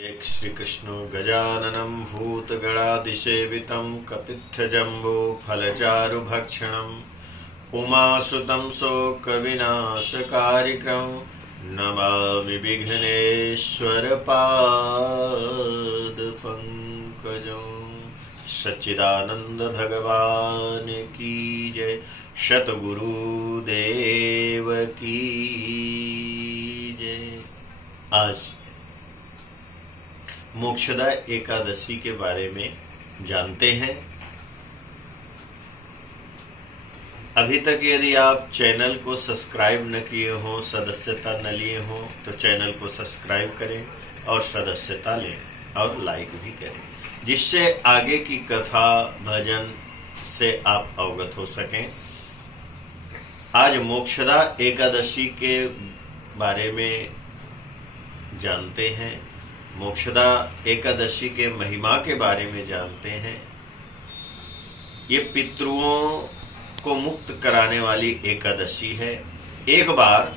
एक श्रीकृष्णो गजाननं भूतगणादिसेवितं कपित्थजम्बूफलचारुभक्षणम् उमासुतं शोकविनाशकारिकं नमामि विघ्नेश्वरपादपङ्कजं। सच्चिदानंद भगवान की जय, सतगुरुदेव की जय। आज मोक्षदा एकादशी के बारे में जानते हैं। अभी तक यदि आप चैनल को सब्सक्राइब न किए हों, सदस्यता न लिए हों, तो चैनल को सब्सक्राइब करें और सदस्यता लें और लाइक भी करें, जिससे आगे की कथा भजन से आप अवगत हो सकें। आज मोक्षदा एकादशी के बारे में जानते हैं, मोक्षदा एकादशी के महिमा के बारे में जानते हैं। ये पितृओं को मुक्त कराने वाली एकादशी है। एक बार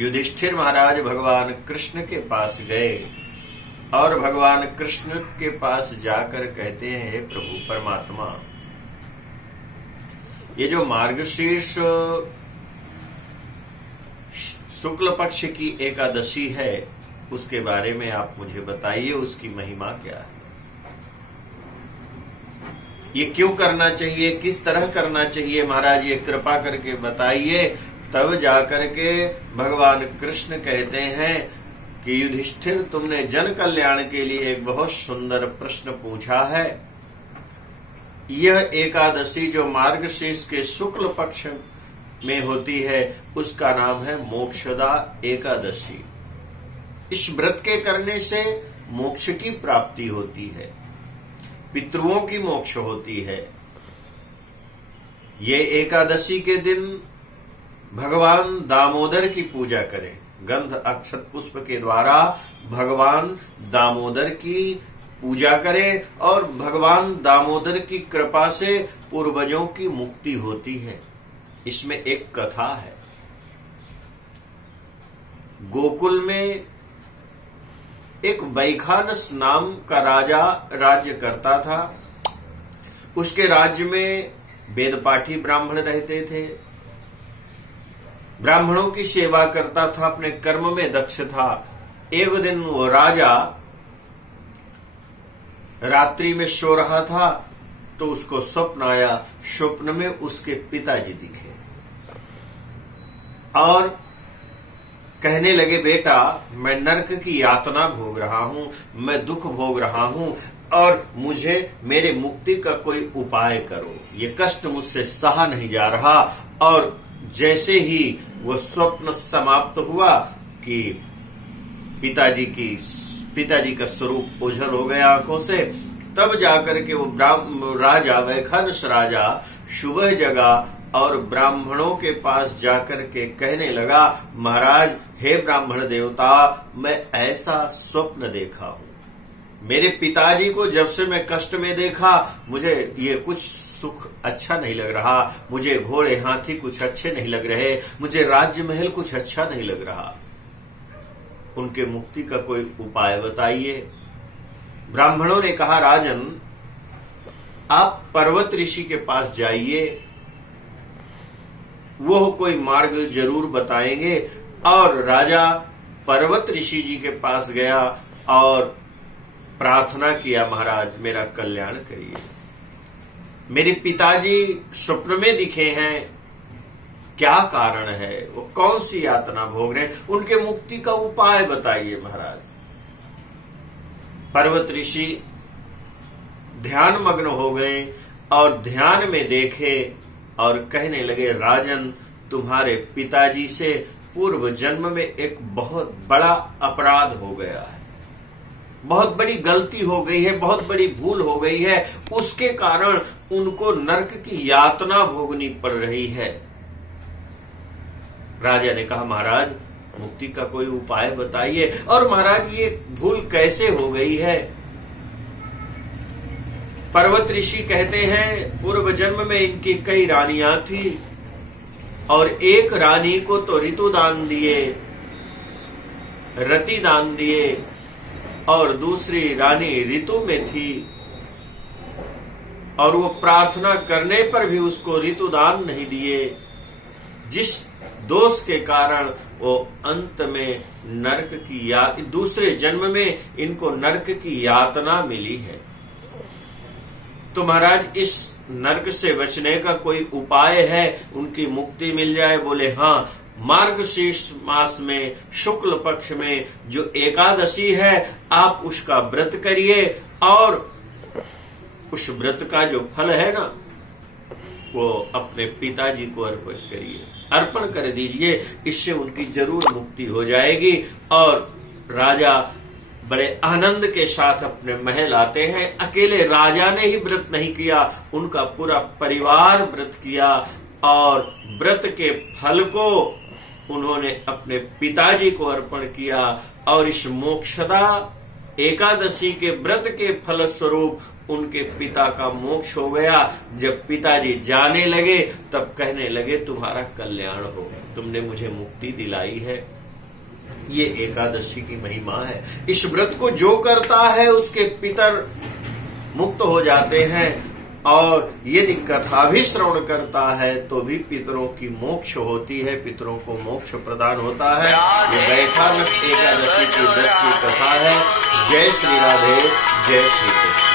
युधिष्ठिर महाराज भगवान कृष्ण के पास गए और भगवान कृष्ण के पास जाकर कहते हैं, हे प्रभु परमात्मा, ये जो मार्गशीर्ष शुक्ल पक्ष की एकादशी है, उसके बारे में आप मुझे बताइए, उसकी महिमा क्या है, ये क्यों करना चाहिए, किस तरह करना चाहिए, महाराज ये कृपा करके बताइए। तब जाकर के भगवान कृष्ण कहते हैं कि युधिष्ठिर, तुमने जन कल्याण के लिए एक बहुत सुंदर प्रश्न पूछा है। यह एकादशी जो मार्गशीर्ष के शुक्ल पक्ष में होती है, उसका नाम है मोक्षदा एकादशी। इस व्रत के करने से मोक्ष की प्राप्ति होती है, पितृओं की मोक्ष होती है। ये एकादशी के दिन भगवान दामोदर की पूजा करें। गंध अक्षत पुष्प के द्वारा भगवान दामोदर की पूजा करें और भगवान दामोदर की कृपा से पूर्वजों की मुक्ति होती है। इसमें एक कथा है। गोकुल में एक बैखानस नाम का राजा राज्य करता था। उसके राज्य में वेदपाठी ब्राह्मण रहते थे। ब्राह्मणों की सेवा करता था, अपने कर्म में दक्ष था। एक दिन वो राजा रात्रि में सो रहा था तो उसको स्वप्न आया। स्वप्न में उसके पिताजी दिखे और कहने लगे, बेटा मैं नरक की यातना भोग रहा हूं, मैं दुख भोग रहा हूं और मुझे मेरे मुक्ति का कोई उपाय करो, ये कष्ट मुझसे सहा नहीं जा रहा। और जैसे ही वो स्वप्न समाप्त हुआ कि पिताजी का स्वरूप ओझल हो गया आंखों से, तब जाकर के वो राजा वैखानस राजा सुबह जगा और ब्राह्मणों के पास जाकर के कहने लगा, महाराज हे ब्राह्मण देवता, मैं ऐसा स्वप्न देखा हूं। मेरे पिताजी को जब से मैं कष्ट में देखा, मुझे ये कुछ सुख अच्छा नहीं लग रहा, मुझे घोड़े हाथी कुछ अच्छे नहीं लग रहे, मुझे राज्य महल कुछ अच्छा नहीं लग रहा। उनके मुक्ति का कोई उपाय बताइए। ब्राह्मणों ने कहा, राजन आप पर्वत ऋषि के पास जाइए, वो कोई मार्ग जरूर बताएंगे। और राजा पर्वत ऋषि जी के पास गया और प्रार्थना किया, महाराज मेरा कल्याण करिए, मेरे पिताजी स्वप्न में दिखे हैं, क्या कारण है, वो कौन सी यातना भोग रहे हैं, उनके मुक्ति का उपाय बताइए महाराज। पर्वत ऋषि ध्यान मग्न हो गए और ध्यान में देखे और कहने लगे, राजन तुम्हारे पिताजी से पूर्व जन्म में एक बहुत बड़ा अपराध हो गया है, बहुत बड़ी गलती हो गई है, बहुत बड़ी भूल हो गई है, उसके कारण उनको नरक की यातना भोगनी पड़ रही है। राजा ने कहा, महाराज मुक्ति का कोई उपाय बताइए। और महाराज ये भूल कैसे हो गई है? पर्वत ऋषि कहते हैं, पूर्व जन्म में इनकी कई रानियां थी और एक रानी को तो ऋतु दान दिए, रति दान दिए, और दूसरी रानी ऋतु में थी, और वो प्रार्थना करने पर भी उसको ऋतुदान नहीं दिए, जिस दोष के कारण वो अंत में नरक की दूसरे जन्म में इनको नरक की यातना मिली है। तो महाराज इस नरक से बचने का कोई उपाय है, उनकी मुक्ति मिल जाए? बोले हाँ, मार्गशीर्ष मास में शुक्ल पक्ष में जो एकादशी है आप उसका व्रत करिए, और उस व्रत का जो फल है ना वो अपने पिताजी को अर्पण कर दीजिए, इससे उनकी जरूर मुक्ति हो जाएगी। और राजा बड़े आनंद के साथ अपने महल आते हैं। अकेले राजा ने ही व्रत नहीं किया, उनका पूरा परिवार व्रत किया, और व्रत के फल को उन्होंने अपने पिताजी को अर्पण किया, और इस मोक्षदा एकादशी के व्रत के फल स्वरूप उनके पिता का मोक्ष हो गया। जब पिताजी जाने लगे तब कहने लगे तुम्हारा कल्याण हो, तुमने मुझे मुक्ति दिलाई है। ये एकादशी की महिमा है। इस व्रत को जो करता है उसके पितर मुक्त हो जाते हैं, और यदि कथा भी श्रवण करता है तो भी पितरों की मोक्ष होती है, पितरों को मोक्ष प्रदान होता है। ये वैखानस एकादशी की व्रत की कथा है। जय श्री राधे, जय श्री कृष्ण।